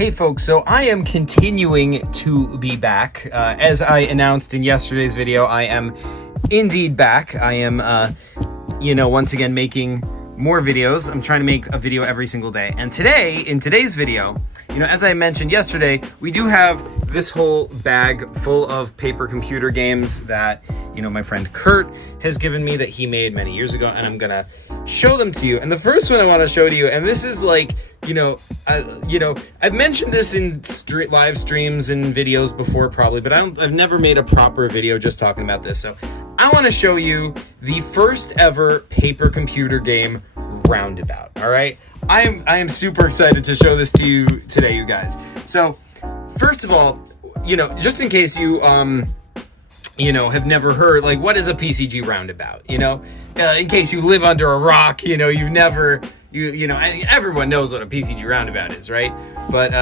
Hey folks, so I am continuing to be back. As I announced in yesterday's video, I am indeed back. I am, once again making more videos. I'm trying to make a video every single day. And today, in today's video, as I mentioned yesterday, we do have this whole bag full of paper computer games that, my friend Kurt has given me that he made many years ago, and I'm gonna show them to you. And the first one I want to show to you, and this is like, I've mentioned this in live streams and videos before probably, but I've never made a proper video just talking about this. So I want to show you the first ever paper computer game, Roundabout. All right, I am super excited to show this to you today, you guys. So first of all, just in case you have never heard, like, what is a PCG Roundabout? In case you live under a rock, you've never, everyone knows what a PCG Roundabout is, right? But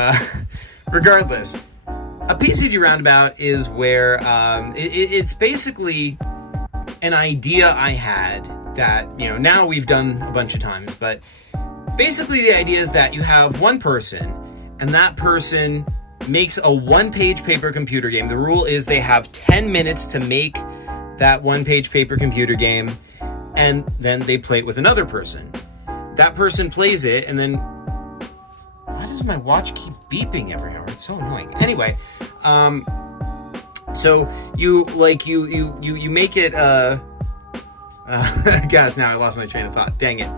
regardless, a PCG Roundabout is where it's basically an idea I had that, now we've done a bunch of times, but basically the idea is that you have one person, and that person makes a one-page paper computer game. The rule is they have 10 minutes to make that one-page paper computer game, and then they play it with another person. That person plays it, and then why does my watch keep beeping every hour? It's so annoying. Anyway, so you make it. Gosh, now I lost my train of thought. Dang it.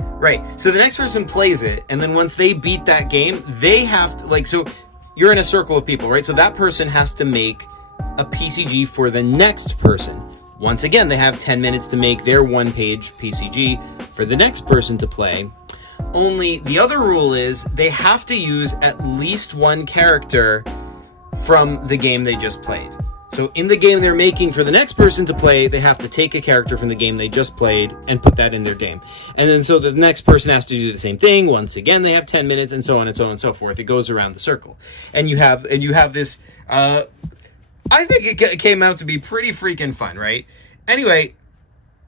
Right. So the next person plays it, and then once they beat that game, they have to, so you're in a circle of people, right? So that person has to make a PCG for the next person. Once again, they have 10 minutes to make their one-page PCG for the next person to play. Only the other rule is they have to use at least one character from the game they just played. So in the game they're making for the next person to play, they have to take a character from the game they just played and put that in their game. And then so the next person has to do the same thing. Once again, they have 10 minutes, and so on and so on and so forth. It goes around the circle. And you have this, I think it came out to be pretty freaking fun, right? Anyway,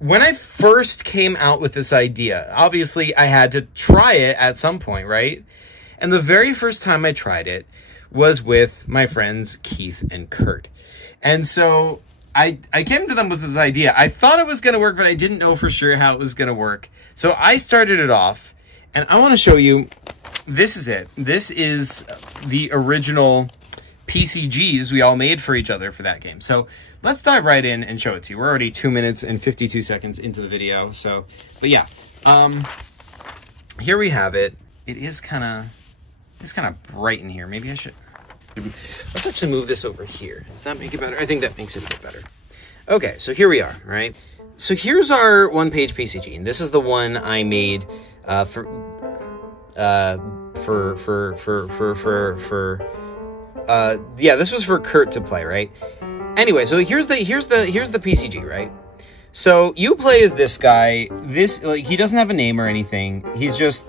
when I first came out with this idea, obviously I had to try it at some point, right? And the very first time I tried it was with my friends Keith and Kurt. And so I came to them with this idea. I thought it was going to work, but I didn't know for sure how it was going to work. So I started it off, and I want to show you, this is it. This is the original PCGs we all made for each other for that game. So let's dive right in and show it to you. We're already 2 minutes and 52 seconds into the video. So, but yeah, here we have it. It's kind of bright in here. Maybe I should... Let's actually move this over here. Does that make it better? I think that makes it a bit better. Okay, so here we are, right? So here's our one-page PCG, and this is the one I made this was for Kurt to play, right? Anyway, so here's the PCG, right? So you play as this guy. He doesn't have a name or anything. He's just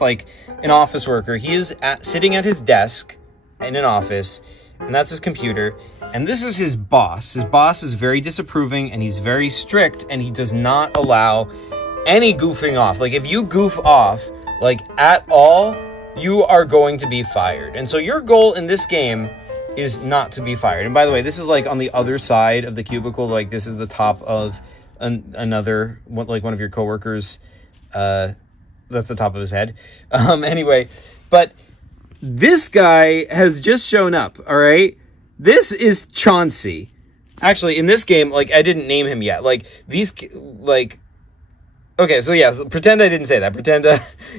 like an office worker. He is sitting at his desk in an office, and that's his computer, and this is his boss. His boss is very disapproving, and he's very strict, and he does not allow any goofing off. Like, if you goof off, at all, you are going to be fired. And so your goal in this game is not to be fired. And by the way, this is on the other side of the cubicle. This is the top of another, one of your coworkers. That's the top of his head. Anyway, but this guy has just shown up, all right? This is Chauncey. Actually, in this game, I didn't name him yet. Okay, so yeah, pretend I didn't say that. Pretend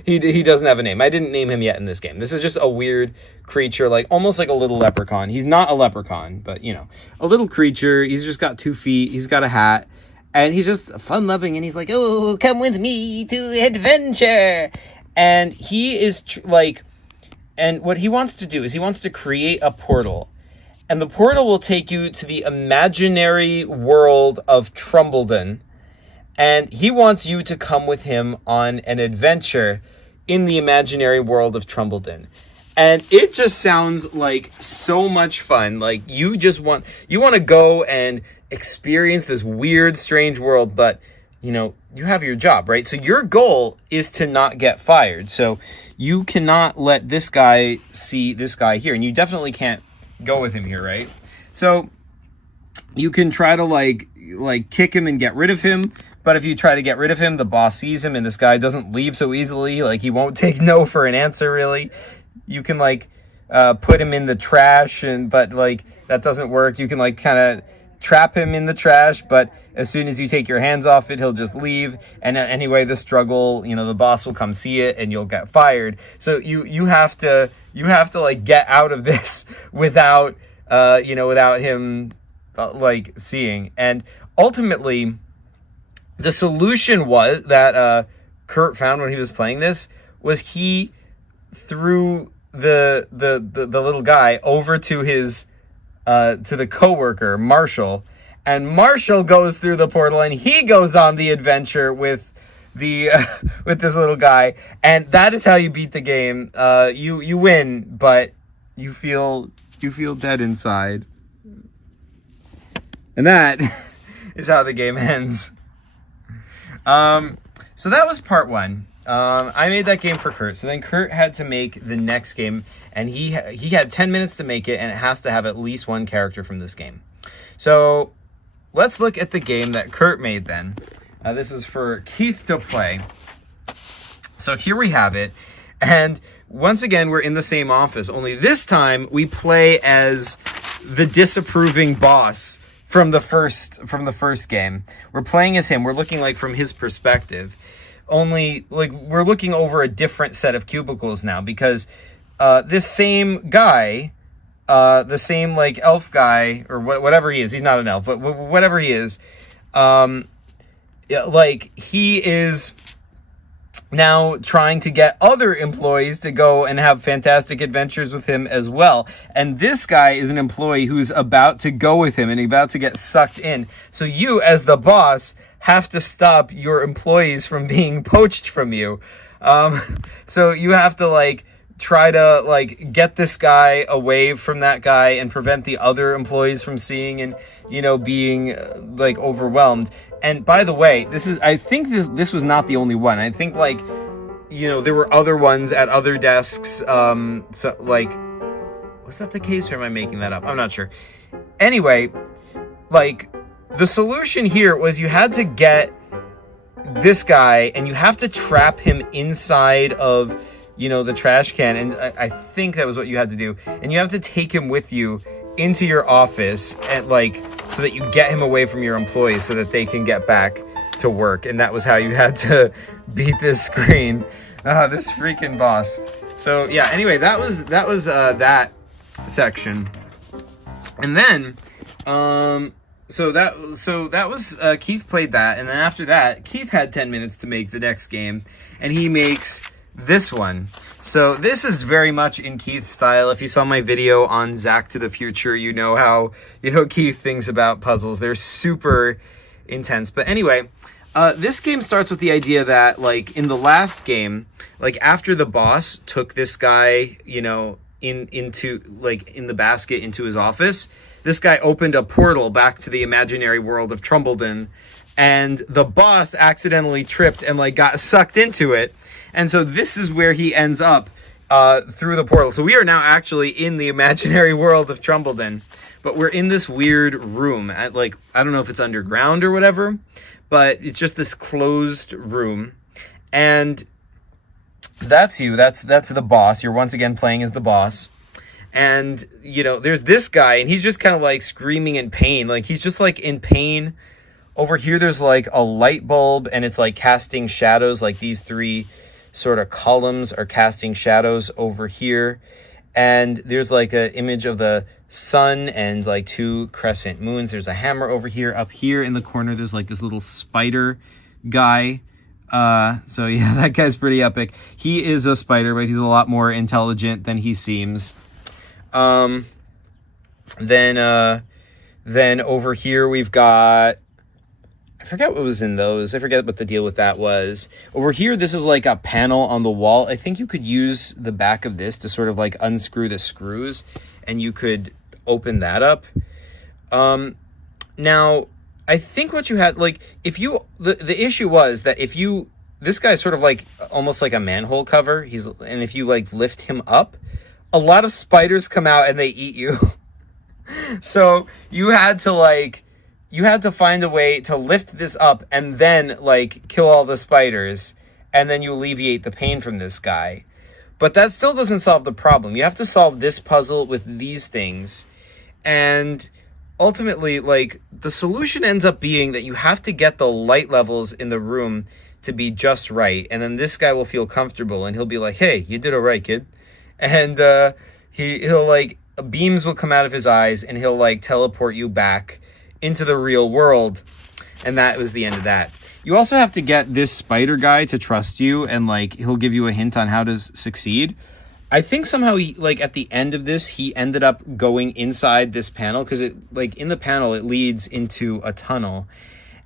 he doesn't have a name. I didn't name him yet in this game. This is just a weird creature, almost like a little leprechaun. He's not a leprechaun, but, a little creature. He's just got 2 feet. He's got a hat. And he's just fun-loving, and he's like, oh, come with me to adventure. And he is, and what he wants to do is he wants to create a portal. And the portal will take you to the imaginary world of Trumbledon. And he wants you to come with him on an adventure in the imaginary world of Trumbledon. And it just sounds like so much fun. You want to go and experience this weird, strange world, but, your job, right? So your goal is to not get fired. So you cannot let this guy see this guy here, and you definitely can't go with him here, right? So you can try to like kick him and get rid of him, but if you try to get rid of him, the boss sees him, and this guy doesn't leave so easily. Like, he won't take no for an answer, really. You can like put him in the trash, but like that doesn't work. You can like kind of trap him in the trash, but as soon as you take your hands off it, he'll just leave. And anyway, the struggle, the boss will come see it and you'll get fired. So you have to like get out of this without without him like seeing. And ultimately, the solution was that Kurt found when he was playing this was he threw the little guy over to his to the coworker Marshall, and Marshall goes through the portal and he goes on the adventure with the with this little guy, and that is how you beat the game. You win, but you feel dead inside, and that is how the game ends. So that was part one. I made that game for Kurt. So then Kurt had to make the next game, and he had 10 minutes to make it, and it has to have at least one character from this game. So let's look at the game that Kurt made then. This is for Keith to play. So here we have it. And once again, we're in the same office, only this time we play as the disapproving boss from the first game. We're playing as him. We're looking like from his perspective. Only like we're looking over a different set of cubicles now, because this same guy, the same like elf guy or whatever he is, he's not an elf, but whatever he is, like he is now trying to get other employees to go and have fantastic adventures with him as well. And this guy is an employee who's about to go with him and about to get sucked in. So you, as the boss, have to stop your employees from being poached from you. So you have to like try to like get this guy away from that guy and prevent the other employees from seeing and being like overwhelmed. And by the way, I think this was not the only one. I think like there were other ones at other desks. So like, was that the case, or am I making that up? I'm not sure. Anyway, like, the solution here was you had to get this guy and you have to trap him inside of, the trash can. And I think that was what you had to do. And you have to take him with you into your office and like, so that you get him away from your employees so that they can get back to work. And that was how you had to beat this screen. This freaking boss. So yeah, anyway, that was that section. And then, So that was Keith played that, and then after that, Keith had 10 minutes to make the next game, and he makes this one. So this is very much in Keith's style. If you saw my video on Zack to the Future, you know how Keith thinks about puzzles. They're super intense. But anyway, this game starts with the idea that like in the last game, like after the boss took this guy, into like in the basket into his office, this guy opened a portal back to the imaginary world of Trumbledon, and the boss accidentally tripped and like got sucked into it. And so this is where he ends up through the portal. So we are now actually in the imaginary world of Trumbledon, but we're in this weird room at like, I don't know if it's underground or whatever, but it's just this closed room. And that's you. That's the boss. You're once again playing as the boss. And, there's this guy, and he's just kind of like screaming in pain. Like, he's just like in pain. Over here, there's like a light bulb, and it's like casting shadows. Like these three sort of columns are casting shadows over here. And there's like an image of the sun and like two crescent moons. There's a hammer over here. Up here in the corner, there's like this little spider guy. So yeah, that guy's pretty epic. He is a spider, but he's a lot more intelligent than he seems. Then over here we've got, I forget what was in those. I forget what the deal with that was. Over here, this is like a panel on the wall. I think you could use the back of this to sort of like unscrew the screws, and you could open that up. Now, I think what you had, like, if you, the issue was that if you, this guy's sort of like, almost like a manhole cover. And if you, like, lift him up, a lot of spiders come out and they eat you. So you had to find a way to lift this up and then, like, kill all the spiders. And then you alleviate the pain from this guy. But that still doesn't solve the problem. You have to solve this puzzle with these things. And ultimately, like, the solution ends up being that you have to get the light levels in the room to be just right. And then this guy will feel comfortable and he'll be like, hey, you did all right, kid. And he'll, like, beams will come out of his eyes and he'll, like, teleport you back into the real world. And that was the end of that. You also have to get this spider guy to trust you, and, like, he'll give you a hint on how to succeed. I think somehow he, like, at the end of this, he ended up going inside this panel, because it, like, in the panel, it leads into a tunnel,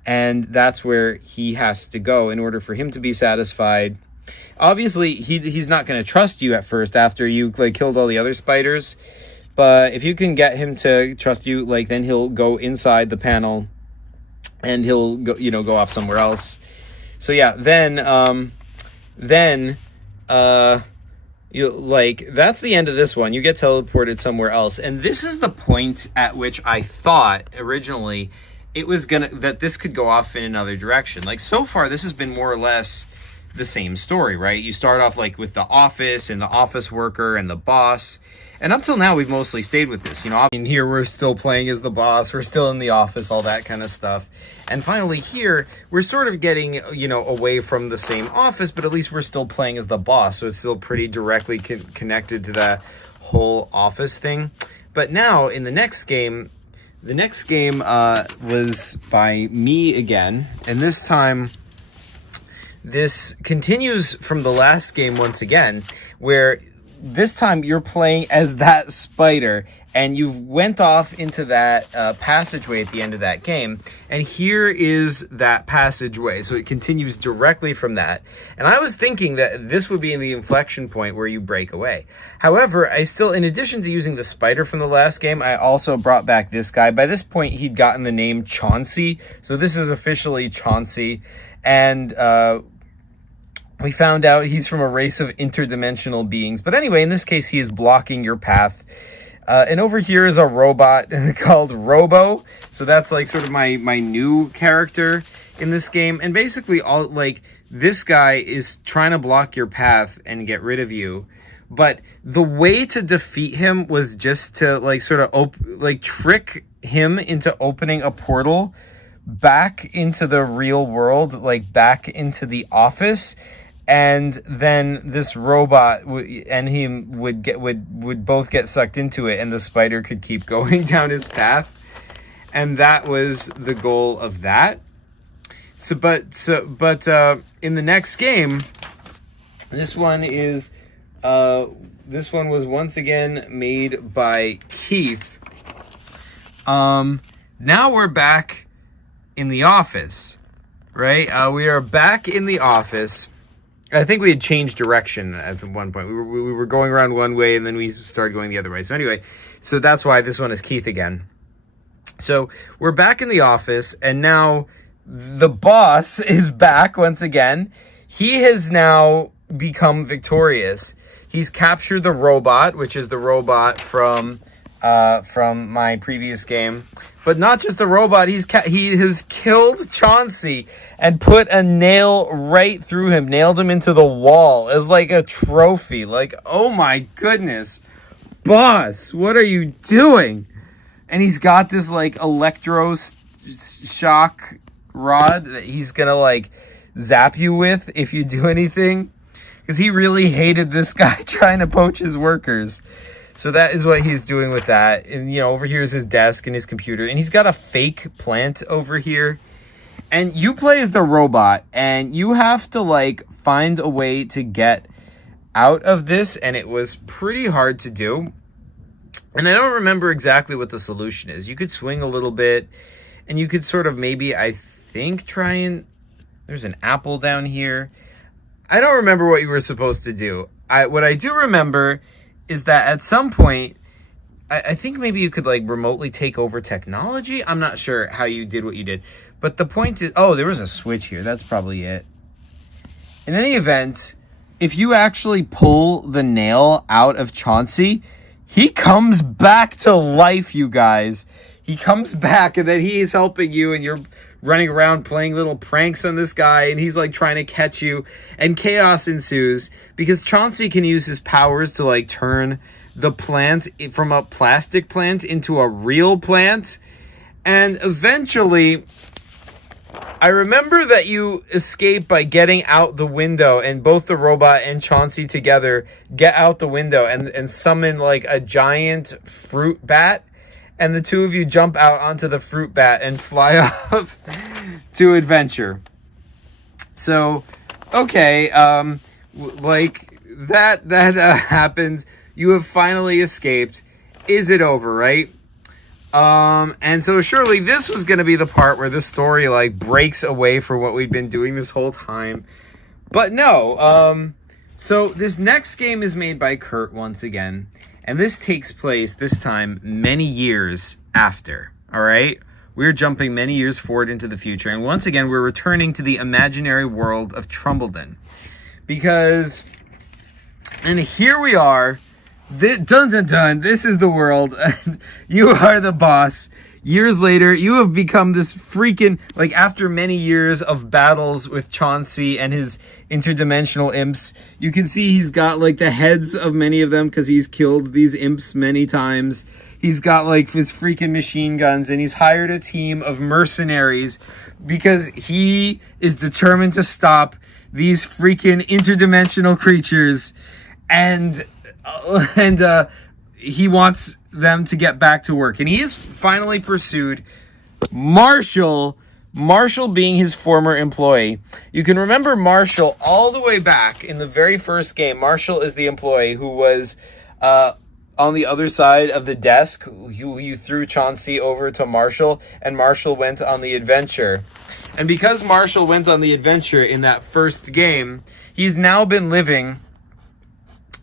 and that's where he has to go in order for him to be satisfied. Obviously, he's not going to trust you at first after you, like, killed all the other spiders, but if you can get him to trust you, like, then he'll go inside the panel, and he'll go, you know, go off somewhere else. So yeah, then you, like, that's the end of this one. You get teleported somewhere else. And this is the point at which I thought originally it was that this could go off in another direction. Like, so far this has been more or less the same story, right? You start off, like, with the office and the office worker and the boss. And up till now, we've mostly stayed with this. You know, in here, we're still playing as the boss. We're still in the office, all that kind of stuff. And finally here, we're sort of getting, you know, away from the same office, but at least we're still playing as the boss. So it's still pretty directly connected to that whole office thing. But now, in the next game was by me again. And this time, this continues from the last game once again, where this time you're playing as that spider, and you went off into that passageway at the end of that game, and here is that passageway. So it continues directly from that. And I was thinking that this would be the inflection point where you break away. However, I still, in addition to using the spider from the last game, I also brought back this guy. By this point, he'd gotten the name Chauncey, so this is officially Chauncey. And we found out he's from a race of interdimensional beings. But anyway, in this case, he is blocking your path. And over here is a robot called Robo. So that's, like, sort of my new character in this game. And basically, all, like, this guy is trying to block your path and get rid of you. But the way to defeat him was just to, like, sort of trick him into opening a portal back into the real world, like back into the office. And then this robot and him would both get sucked into it, and the spider could keep going down his path. And that was the goal of that. But in the next game, this one was once again made by Keith. Now we're back in the office, right? We are back in the office. I think we had changed direction at one point. We were going around one way, and then we started going the other way. So anyway, so that's why this one is Keith again. So we're back in the office, and now the boss is back once again. He has now become victorious. He's captured the robot, which is the robot from my previous game. But not just the robot, he has killed Chauncey and put a nail right through him, nailed him into the wall as like a trophy. Like, oh my goodness, boss, what are you doing? And he's got this like electro shock rod that he's gonna like zap you with if you do anything, because he really hated this guy trying to poach his workers. So that is what he's doing with that. And, you know, over here is his desk and his computer. And he's got a fake plant over here. And you play as the robot. And you have to, like, find a way to get out of this. And it was pretty hard to do. And I don't remember exactly what the solution is. You could swing a little bit. And you could sort of maybe, I think, try and... There's an apple down here. I don't remember what you were supposed to do. What I do remember is that at some point I think maybe you could, like, remotely take over technology. I'm not sure how you did what you did. But the point is... Oh, there was a switch here. That's probably it. In any event, if you actually pull the nail out of Chauncey, he comes back to life, you guys. He comes back, and then he is helping you, and you're running around playing little pranks on this guy, and he's, like, trying to catch you, and chaos ensues, because Chauncey can use his powers to, like, turn the plant from a plastic plant into a real plant, and eventually... I remember that you escape by getting out the window, and both the robot and Chauncey together get out the window and summon, like, a giant fruit bat, and the two of you jump out onto the fruit bat and fly off to adventure. So, okay, like, that happened. You have finally escaped. Is it over, right? And so surely this was going to be the part where the story, like, breaks away from what we've been doing this whole time. But no, so this next game is made by Kurt once again, and this takes place, this time, many years after, all right? We're jumping many years forward into the future, and once again, we're returning to the imaginary world of Trumbledon. Because, and here we are, dun dun dun, this is the world, and you are the boss. Years later, you have become this freaking, like, after many years of battles with Chauncey and his interdimensional imps, you can see he's got, like, the heads of many of them because he's killed these imps many times. He's got, like, his freaking machine guns, and he's hired a team of mercenaries because he is determined to stop these freaking interdimensional creatures, and he wants them to get back to work. And he has finally pursued Marshall being his former employee. You can remember Marshall all the way back in the very first game. Marshall is the employee who was on the other side of the desk. You threw Chauncey over to Marshall, and Marshall went on the adventure. And because Marshall went on the adventure in that first game, he's now been living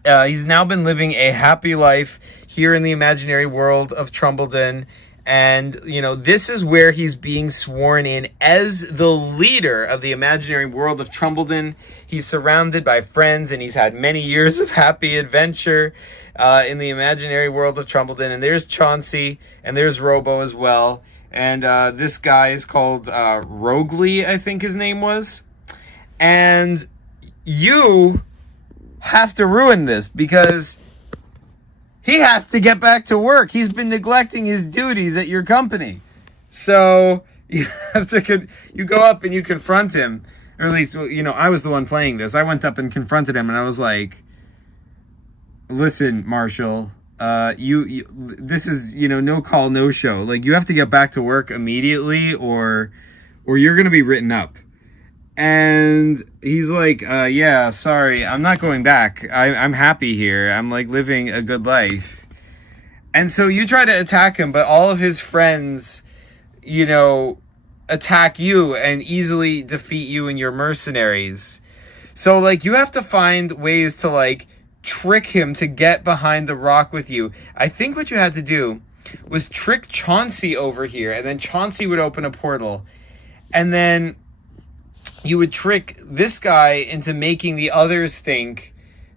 a happy life here in the imaginary world of Trumbledon. And, you know, this is where he's being sworn in as the leader of the imaginary world of Trumbledon. He's surrounded by friends, and he's had many years of happy adventure in the imaginary world of Trumbledon. And there's Chauncey, and there's Robo as well. And this guy is called Rogley, I think his name was. And you have to ruin this because he has to get back to work. He's been neglecting his duties at your company. So you have to, you go up and you confront him. Or at least, you know, I was the one playing this. I went up and confronted him, and I was like, listen, Marshall, this is, you know, no call, no show. Like, you have to get back to work immediately or you're going to be written up. And he's like, yeah, sorry, I'm not going back. I'm happy here. I'm, like, living a good life. And so you try to attack him, but all of his friends, you know, attack you and easily defeat you and your mercenaries. So, like, you have to find ways to, like, trick him to get behind the rock with you. I think what you had to do was trick Chauncey over here, and then Chauncey would open a portal. And then you would trick this guy into making the others think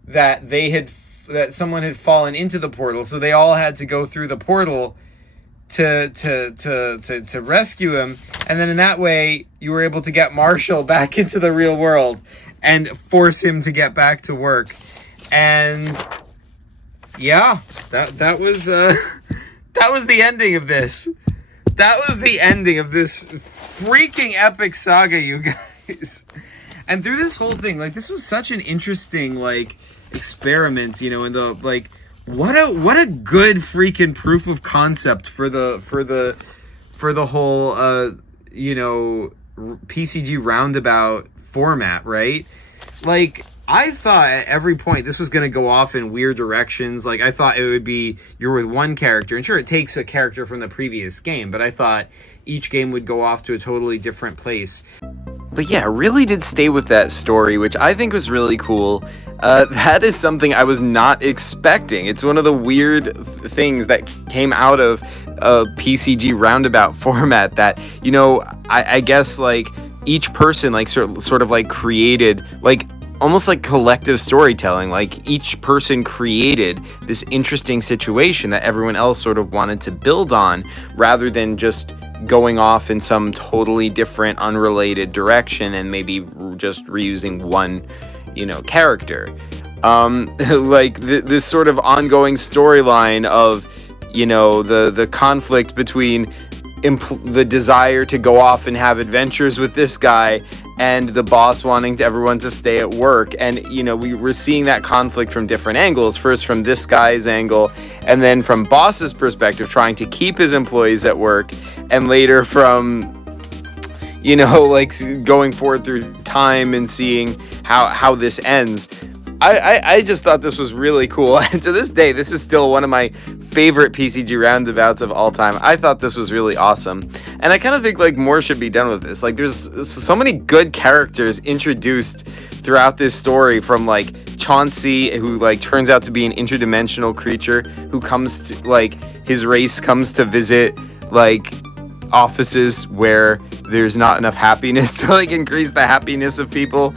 that that someone had fallen into the portal, so they all had to go through the portal to rescue him. And then in that way, you were able to get Marshall back into the real world and force him to get back to work. And yeah, that was the ending of this. That was the ending of this freaking epic saga, you guys. And through this whole thing, like, this was such an interesting, like, experiment, you know, in the, like, what a good freaking proof of concept for the whole you know, PCG Roundabout format, right? Like, I thought at every point this was going to go off in weird directions. Like, I thought it would be you're with one character, and sure, it takes a character from the previous game, but I thought each game would go off to a totally different place. But yeah, really did stay with that story, which I think was really cool. That is something I was not expecting. It's one of the weird things that came out of a PCG Roundabout format that, you know, I guess like each person like sort of like created like almost like collective storytelling. Like each person created this interesting situation that everyone else sort of wanted to build on, rather than just going off in some totally different unrelated direction and maybe just reusing one, you know, character. Like this sort of ongoing storyline of, you know, the conflict between the desire to go off and have adventures with this guy and the boss wanting everyone to stay at work. And, you know, we were seeing that conflict from different angles. First from this guy's angle, and then from boss's perspective, trying to keep his employees at work, and later from, you know, like going forward through time and seeing how this ends. I just thought this was really cool, and to this day, this is still one of my favorite PCG Roundabouts of all time. I thought this was really awesome, and I kind of think like more should be done with this. Like there's so many good characters introduced throughout this story, from like Chauncey, who like turns out to be an interdimensional creature who comes to, like, his race comes to visit like offices where there's not enough happiness to like increase the happiness of people.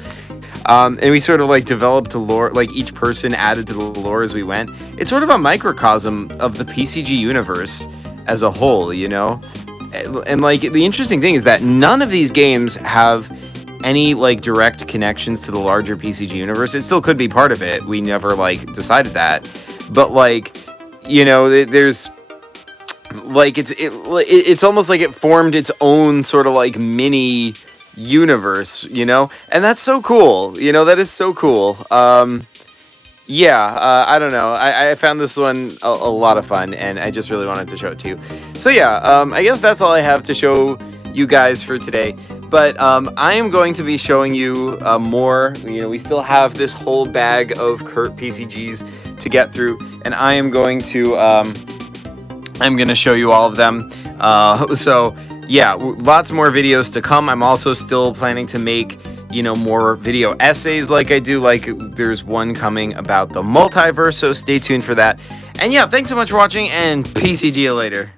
And we sort of like developed the lore, like each person added to the lore as we went. It's sort of a microcosm of the PCG universe as a whole, you know? And like the interesting thing is that none of these games have any like direct connections to the larger PCG universe. It still could be part of it. We never like decided that. But like, you know, there's like it's almost like it formed its own sort of like mini universe, you know, and that's so cool. You know, that is so cool. Yeah, I don't know. I found this one a lot of fun, and I just really wanted to show it to you. So yeah, I guess that's all I have to show you guys for today. But I am going to be showing you more. You know, we still have this whole bag of Kurt PCGs to get through, and I am going to I'm going to show you all of them. So yeah, lots more videos to come. I'm also still planning to make, you know, more video essays like I do. Like there's one coming about the multiverse, so stay tuned for that. And yeah, thanks so much for watching, and PCG you later.